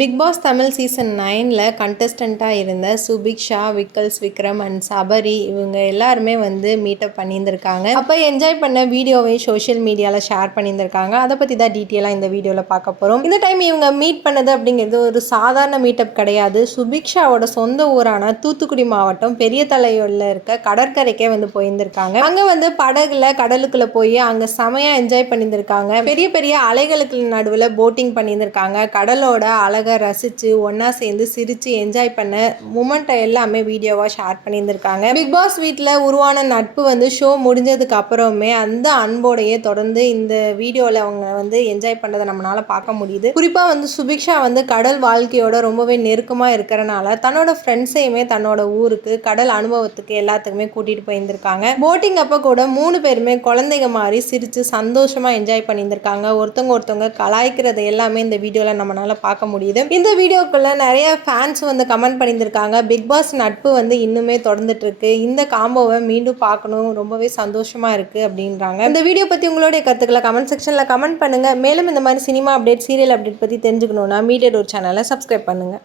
Big pass Tamil season 9ல் கண்டஸ்டண்ட்டாக இருந்த Subiksha, Vikkals, Vikram and Sabari இவங்க எல்லாருமே வந்து மீட்டப் பண்ணியிருந்திருக்காங்க. அப்போ என்ஜாய் பண்ண வீடியோவை சோஷியல் மீடியாவில் ஷேர் பண்ணியிருந்திருக்காங்க. அதை பற்றி தான் டீட்டெயிலாக இந்த வீடியோவில் பார்க்க போகிறோம். இந்த டைம் இவங்க மீட் பண்ணது அப்படிங்கிறது ஒரு சாதாரண மீட்டப் கிடையாது. சுபிக்ஷாவோட சொந்த ஊரான தூத்துக்குடி மாவட்டம் பெரிய தலையூரில் இருக்க கடற்கரைக்கே வந்து போயிருந்திருக்காங்க. அங்கே வந்து படகுல கடலுக்குள்ளே போய் அங்கே செமையாக என்ஜாய் பண்ணியிருந்திருக்காங்க. பெரிய பெரிய அலைகளுக்கு நடுவில் போட்டிங் பண்ணியிருந்திருக்காங்க. கடலோட அழகை ரசிச்சு ஒன்னா சேர்ந்து சிரிச்சு என்ஜாய் பண்ண மூமெண்ட் எல்லாமே வீடியோவா ஷேர் பண்ணியிருந்திருக்காங்க. பிக் பாஸ் வீட்டில் உருவான நட்பு வந்து ஷோ முடிஞ்சதுக்கு அப்புறமே அந்த அன்போடையே தொடர்ந்து இந்த வீடியோவில் அவங்க வந்து என்ஜாய் பண்ணதை நம்மளால பார்க்க முடியுது. குறிப்பா வந்து சுபிக்ஷா வந்து கடல் வாழ்க்கையோட ரொம்பவே நெருக்கமாக இருக்கிறனால தன்னோட ஃப்ரெண்ட்ஸையுமே தன்னோட ஊருக்கு கடல் அனுபவத்துக்கு எல்லாத்துக்குமே கூட்டிட்டு போயிருந்திருக்காங்க. போட்டிங் அப்போ கூட 3 பேருமே குழந்தைங்க மாதிரி சிரிச்சு சந்தோஷமா என்ஜாய் பண்ணியிருந்திருக்காங்க. ஒருத்தவங்க கலாய்க்கிறது எல்லாமே இந்த வீடியோவில் நம்மளால பார்க்க முடியுது. இந்த வீடியோக்குள்ள நிறைய ஃபேன்ஸ் வந்து கமெண்ட் பண்ணியிருந்திருக்காங்க. பிக் பாஸ் நட்பு வந்து இன்னுமே தொடர்ந்துட்டு இருக்கு. இந்த காம்போவை மீண்டும் பார்க்கணும், ரொம்பவே சந்தோஷமா இருக்கு அப்படின்றாங்க. இந்த வீடியோ பத்தி உங்களுடைய கருத்துக்களை கமெண்ட் செக்ஷன்ல கமெண்ட் பண்ணுங்க. மேலும் இந்த மாதிரி சினிமா அப்டேட், சீரியல் அப்டேட் பத்தி தெரிஞ்சுக்கணும்னா மீடியா டோர் சேனலை சப்ஸ்கிரைப் பண்ணுங்க.